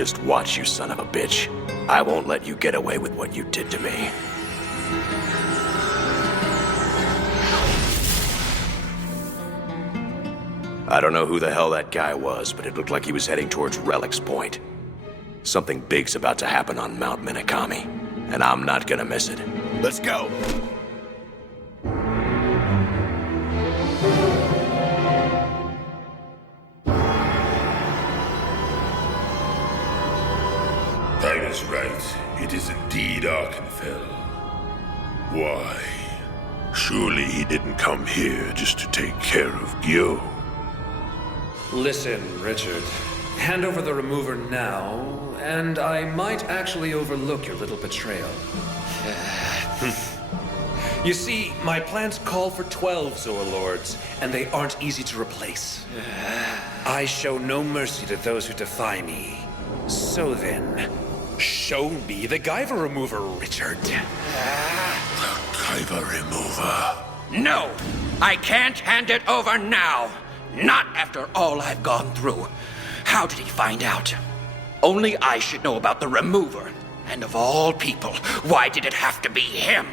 Just watch, you son of a bitch. I won't let you get away with what you did to me. I don't know who the hell that guy was, but it looked like he was heading towards Relic's Point. Something big's about to happen on Mount Minakami, and I'm not gonna miss it. Let's go! That is right. It is indeed Arkenfell. Why? Surely he didn't come here just to take care of Gyo. Listen, Richard. Hand over the remover now, and I might actually overlook your little betrayal. You see, my plans call for 12 Zoa Lords, and they aren't easy to replace. I show no mercy to those who defy me. So then, show me the guyver remover, Richard. The guyver remover. No! I can't hand it over now! Not after all I've gone through. How did he find out? Only I should know about the remover. And of all people, why did it have to be him?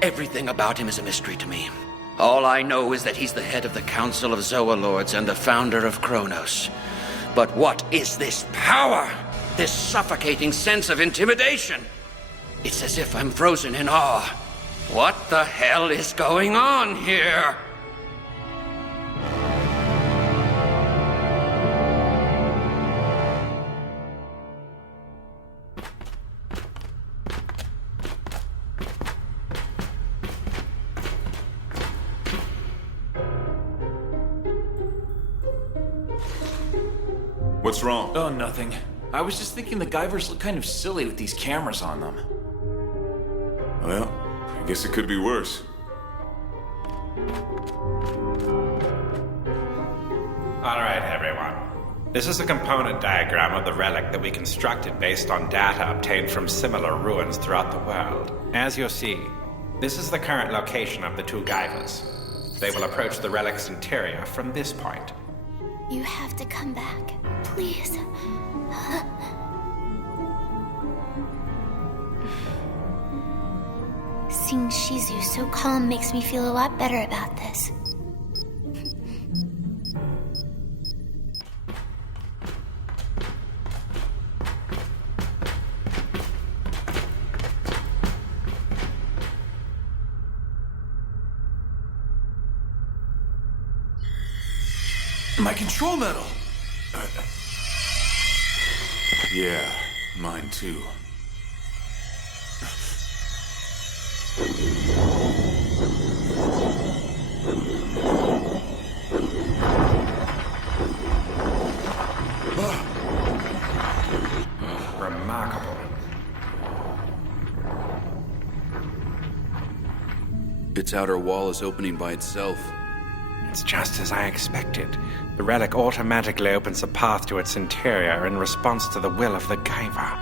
Everything about him is a mystery to me. All I know is that he's the head of the Council of Zoa Lords and the founder of Kronos. But what is this power? This suffocating sense of intimidation? It's as if I'm frozen in awe. What the hell is going on here? What's wrong? Oh, nothing. I was just thinking the guyvers look kind of silly with these cameras on them. Well, I guess it could be worse. Alright, everyone. This is a component diagram of the relic that we constructed based on data obtained from similar ruins throughout the world. As you'll see, this is the current location of the two guyvers. They will approach the relic's interior from this point. You have to come back, please. Seeing Shizu so calm makes me feel a lot better about this. My control medal! Yeah, mine too. Remarkable. Its outer wall is opening by itself. It's just as I expected. The relic automatically opens a path to its interior in response to the will of the guyver.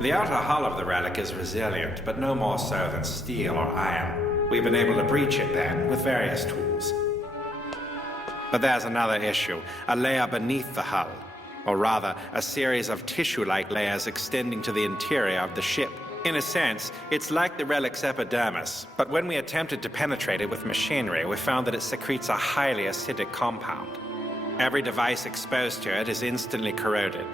The outer hull of the relic is resilient, but no more so than steel or iron. We've been able to breach it then, with various tools. But there's another issue, a layer beneath the hull. Or rather, a series of tissue-like layers extending to the interior of the ship. In a sense, it's like the relic's epidermis, but when we attempted to penetrate it with machinery, we found that it secretes a highly acidic compound. Every device exposed to it is instantly corroded.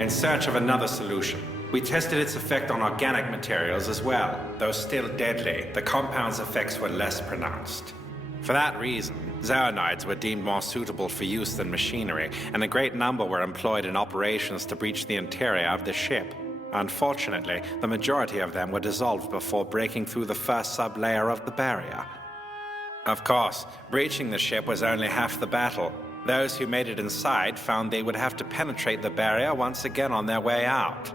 In search of another solution, we tested its effect on organic materials as well. Though still deadly, the compound's effects were less pronounced. For that reason, zoonoids were deemed more suitable for use than machinery, and a great number were employed in operations to breach the interior of the ship. Unfortunately, the majority of them were dissolved before breaking through the first sub-layer of the barrier. Of course, breaching the ship was only half the battle. Those who made it inside found they would have to penetrate the barrier once again on their way out.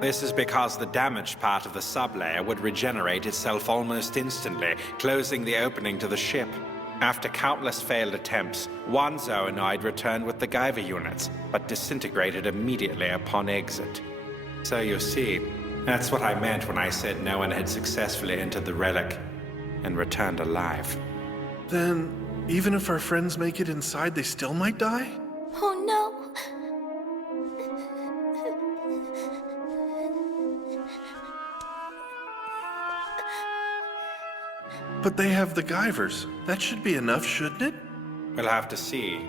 This is because the damaged part of the sub-layer would regenerate itself almost instantly, closing the opening to the ship. After countless failed attempts, one zoonoid returned with the guyver units, but disintegrated immediately upon exit. So you see, that's what I meant when I said no one had successfully entered the relic and returned alive. Then, Even if our friends make it inside, they still might die? Oh no. But they have the guyvers. That should be enough, shouldn't it? We'll have to see.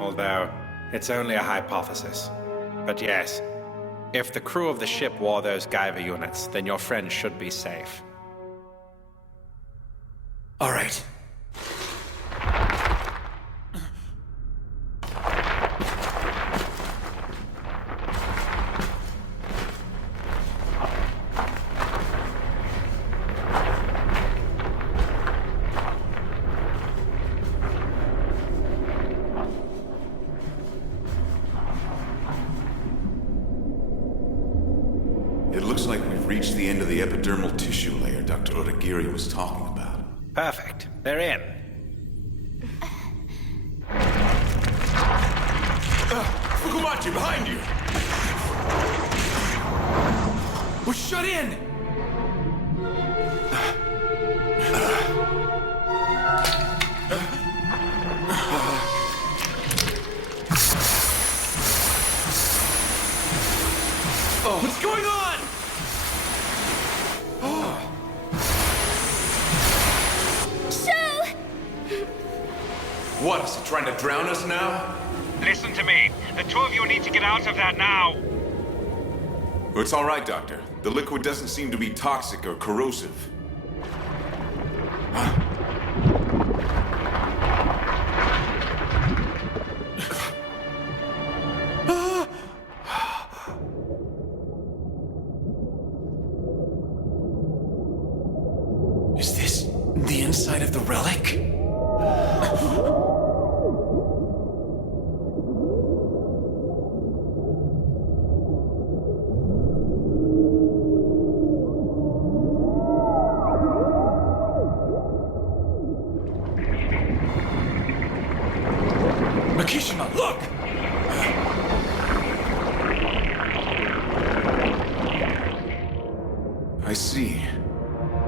Although, it's only a hypothesis. But yes, if the crew of the ship wore those guyver units, then your friends should be safe. All right. It looks like we've reached the end of the epidermal tissue layer Dr. Odagiri was talking about. Perfect. They're in. Fukumachi, behind you! We're shut in! What's going on? What, is it trying to drown us now? Listen to me. The two of you need to get out of that now. Well, it's all right, Doctor. The liquid doesn't seem to be toxic or corrosive. Is this the inside of the relic? Makishima, look! I see.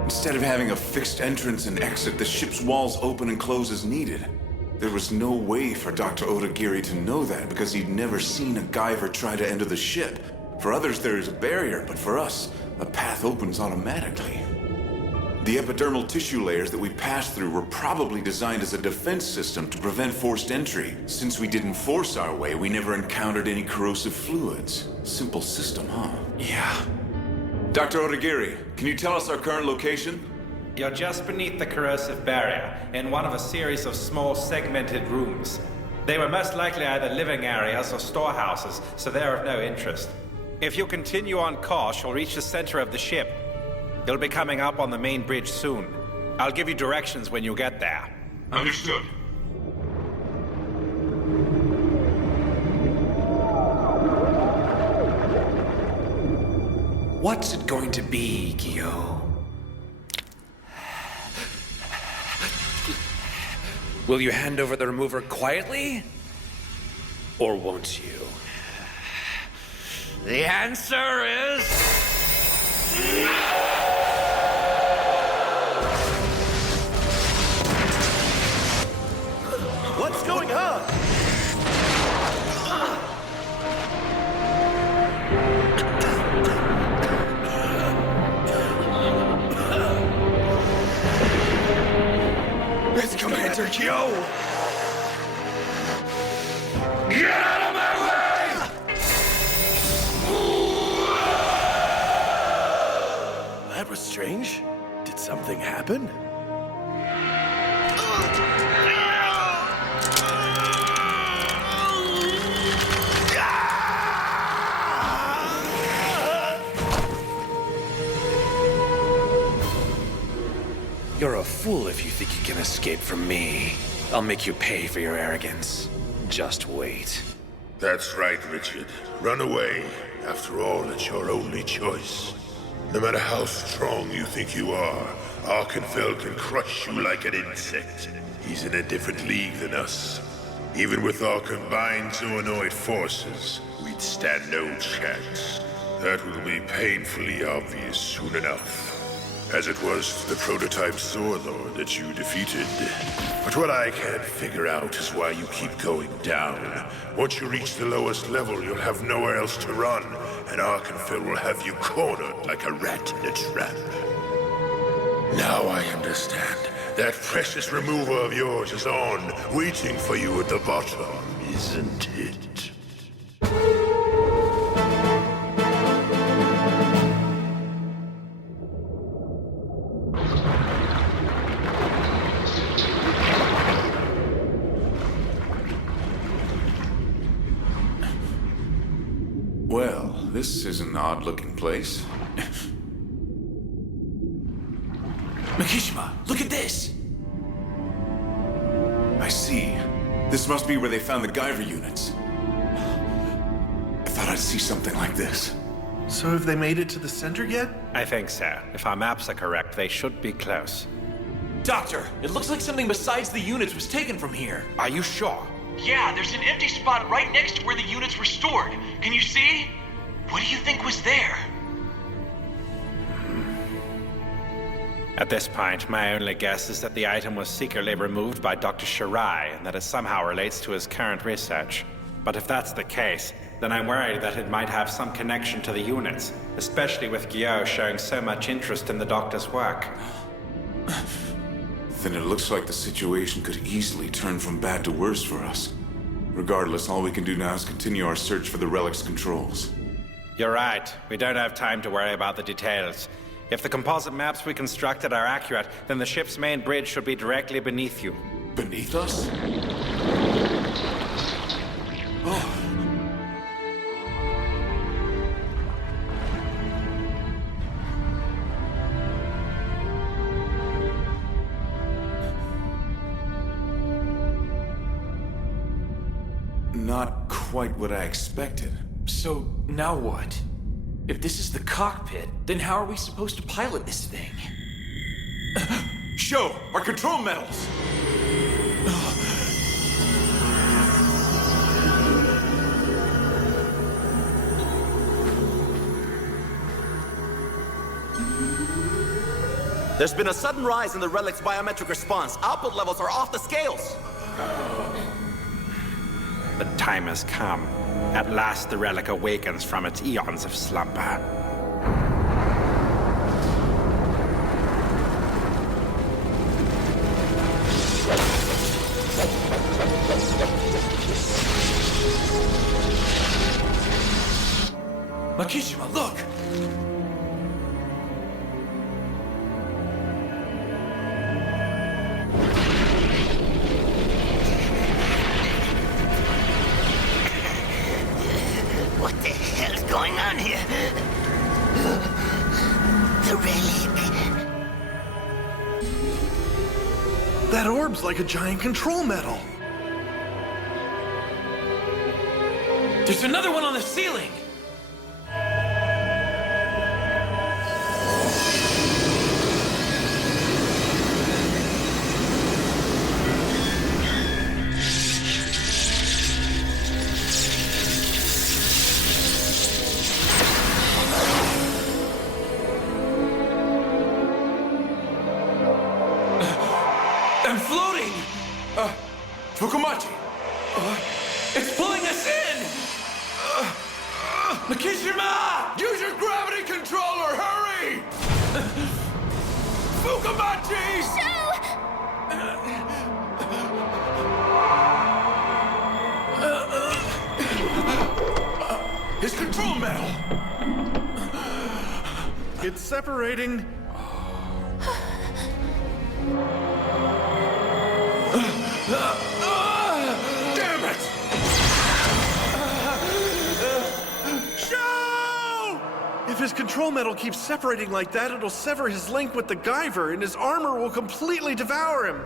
Instead of having a fixed entrance and exit, the ship's walls open and close as needed. There was no way for Dr. Odagiri to know that because he'd never seen a guyver try to enter the ship. For others, there is a barrier, but for us, a path opens automatically. The epidermal tissue layers that we passed through were probably designed as a defense system to prevent forced entry. Since we didn't force our way, we never encountered any corrosive fluids. Simple system, huh? Yeah. Dr. Odagiri, can you tell us our current location? You're just beneath the corrosive barrier, in one of a series of small segmented rooms. They were most likely either living areas or storehouses, so they're of no interest. If you continue on course, you'll reach the center of the ship. You'll be coming up on the main bridge soon. I'll give you directions when you get there. Understood. What's it going to be, Gyo? Will you hand over the remover quietly? Or won't you? The answer is... What's going on? It's Commander Gyo! Get out of my way! That was strange. Did something happen? You're a fool if you think you can escape from me. I'll make you pay for your arrogance. Just wait. That's right, Richard. Run away. After all, it's your only choice. No matter how strong you think you are, Arkenfell can crush you like an insect. He's in a different league than us. Even with our combined Zoonoid forces, we'd stand no chance. That will be painfully obvious soon enough. as it was the prototype Zorlord that you defeated. But what I can't figure out is why you keep going down. Once you reach the lowest level, you'll have nowhere else to run, and Arkenfil will have you cornered like a rat in a trap. Now I understand. That precious remover of yours is on, waiting for you at the bottom, isn't it? Well, this is an odd-looking place. Makishima, look at this! I see. This must be where they found the guyver units. I thought I'd see something like this. So have they made it to the center yet? I think so. If our maps are correct, they should be close. Doctor, it looks like something besides the units was taken from here. Are you sure? Yeah, there's an empty spot right next to where the units were stored. Can you see? What do you think was there? At this point, my only guess is that the item was secretly removed by Dr. Shirai and that it somehow relates to his current research. But if that's the case, then I'm worried that it might have some connection to the units, especially with Gyo showing so much interest in the doctor's work. Then it looks like the situation could easily turn from bad to worse for us. Regardless, all we can do now is continue our search for the relic's controls. You're right. We don't have time to worry about the details. If the composite maps we constructed are accurate, then the ship's main bridge should be directly beneath you. Beneath us? Oh. Not quite what I expected. So, now what? If this is the cockpit, then how are we supposed to pilot this thing? Show! Our control medals! There's been a sudden rise in the relic's biometric response. Output levels are off the scales. The time has come. At last the relic awakens from its eons of slumber. Makishima, look! What the hell's going on here? The relic. That orb's like a giant control medal. There's another one on the ceiling! I'm floating! Fukumachi! It's pulling us in! Makishima! Use your gravity controller! Hurry! Fukumachi! His control medal! It's separating. Damn it! Show! If his control medal keeps separating like that, it'll sever his link with the guyver, and his armor will completely devour him.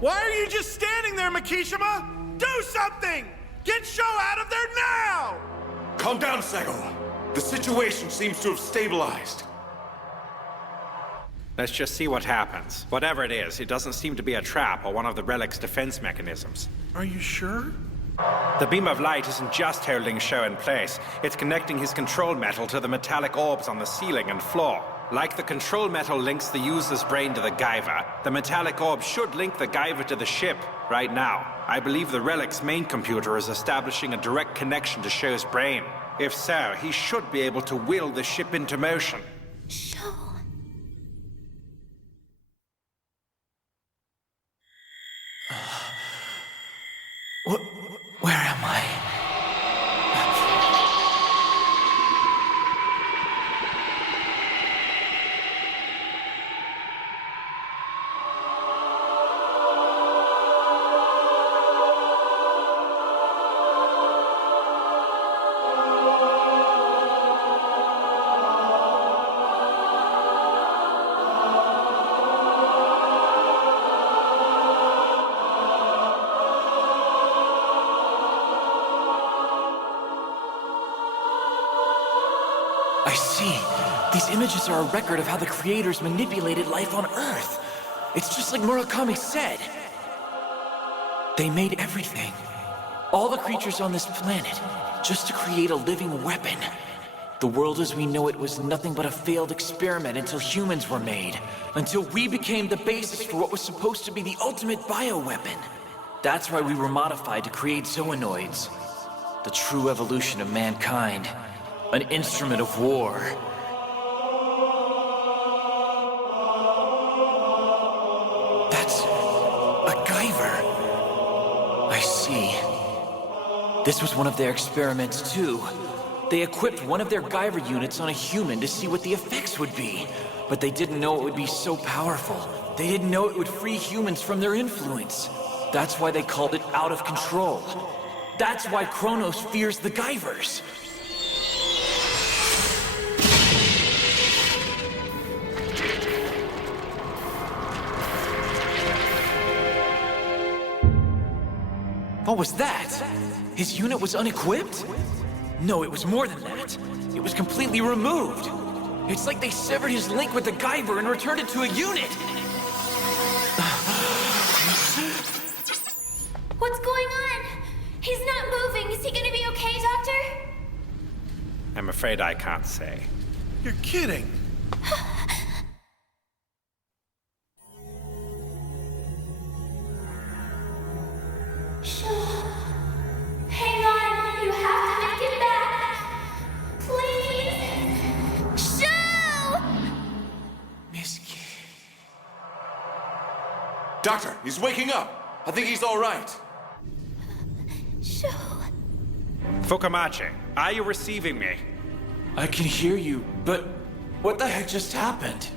Why are you just standing there, Makishima? Do something! Get Sho out of there now! Calm down, Sego. The situation seems to have stabilized. Let's just see what happens. Whatever it is, it doesn't seem to be a trap or one of the relic's defense mechanisms. Are you sure? The beam of light isn't just holding Sho in place. It's connecting his control metal to the metallic orbs on the ceiling and floor. Like the control metal links the user's brain to the guyver, the metallic orb should link the guyver to the ship right now. I believe the relic's main computer is establishing a direct connection to Show's brain. If so, he should be able to will the ship into motion. Show. Where am I? I see. These images are a record of how the creators manipulated life on Earth. It's just like Murakami said. They made everything. All the creatures on this planet, just to create a living weapon. The world as we know it was nothing but a failed experiment until humans were made. Until we became the basis for what was supposed to be the ultimate bioweapon. That's why we were modified to create zoonoids. The true evolution of mankind. An instrument of war. That's a guyver. I see. This was one of their experiments too. They equipped one of their guyver units on a human to see what the effects would be. But they didn't know it would be so powerful. They didn't know it would free humans from their influence. That's why they called it out of control. That's why Kronos fears the guyvers. What was that? His unit was unequipped? No, it was more than that. It was completely removed. It's like they severed his link with the guyver and returned it to a unit. What's going on? He's not moving. Is he gonna be okay, Doctor? I'm afraid I can't say. You're kidding. Hang on. You have to make it back. Please. Show! Miski. Doctor, he's waking up. I think he's all right. Show. Fukamachi, are you receiving me? I can hear you, but what the heck just happened?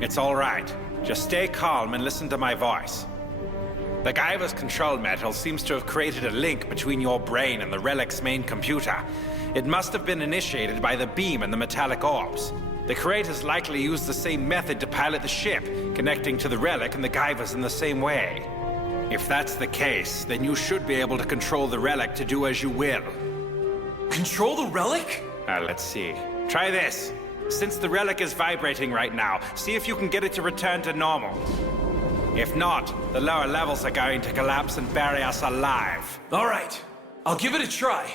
It's all right. Just stay calm and listen to my voice. The guyver's control metal seems to have created a link between your brain and the relic's main computer. It must have been initiated by the beam and the metallic orbs. The creators likely used the same method to pilot the ship, connecting to the relic and the guyvers in the same way. If that's the case, then you should be able to control the relic to do as you will. Control the relic? Let's see. Try this. Since the relic is vibrating right now, see if you can get it to return to normal. If not, the lower levels are going to collapse and bury us alive. All right, I'll give it a try.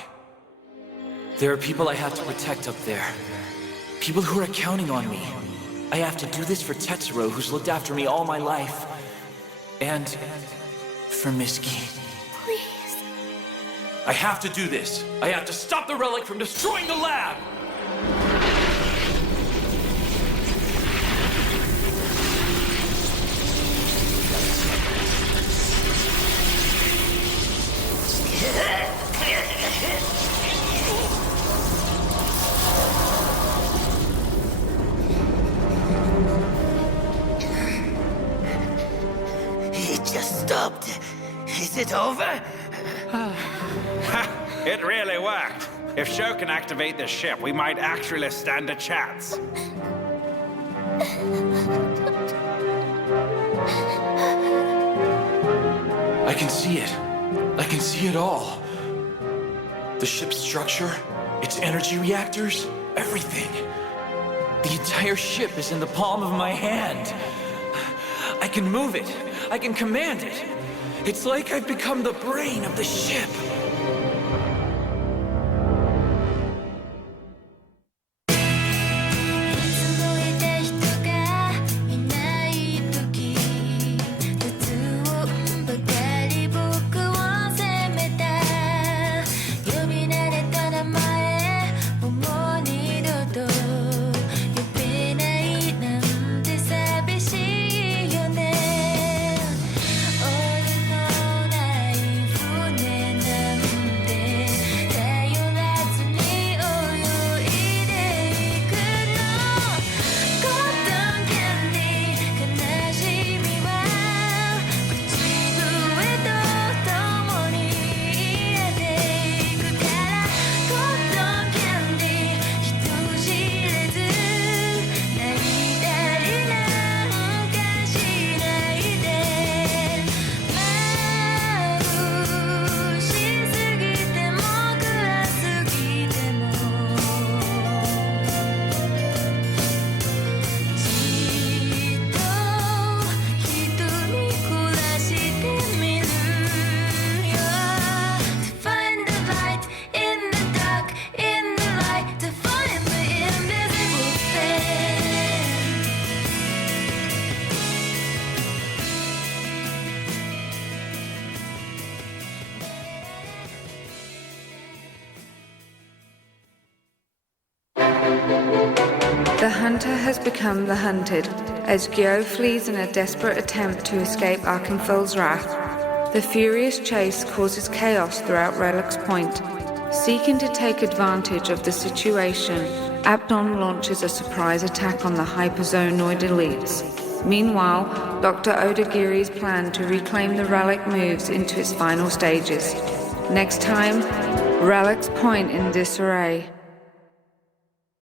There are people I have to protect up there. People who are counting on me. I have to do this for Tetsuro, who's looked after me all my life. And for Miski. Please. I have to do this. I have to stop the relic from destroying the lab! It just stopped. Is it over? It really worked. If Sho can activate the ship, we might actually stand a chance. I can see it. I can see it all. The ship's structure, its energy reactors, everything. The entire ship is in the palm of my hand. I can move it. I can command it. It's like I've become the brain of the ship.「いつもいた人 The hunter has become the hunted, as Gyo flees in a desperate attempt to escape Arkenfel's wrath. The furious chase causes chaos throughout Relic's Point. Seeking to take advantage of the situation, Abdon launches a surprise attack on the hyperzonoid elites. Meanwhile, Dr. Odagiri's plan to reclaim the relic moves into its final stages. Next time, Relic's Point in disarray.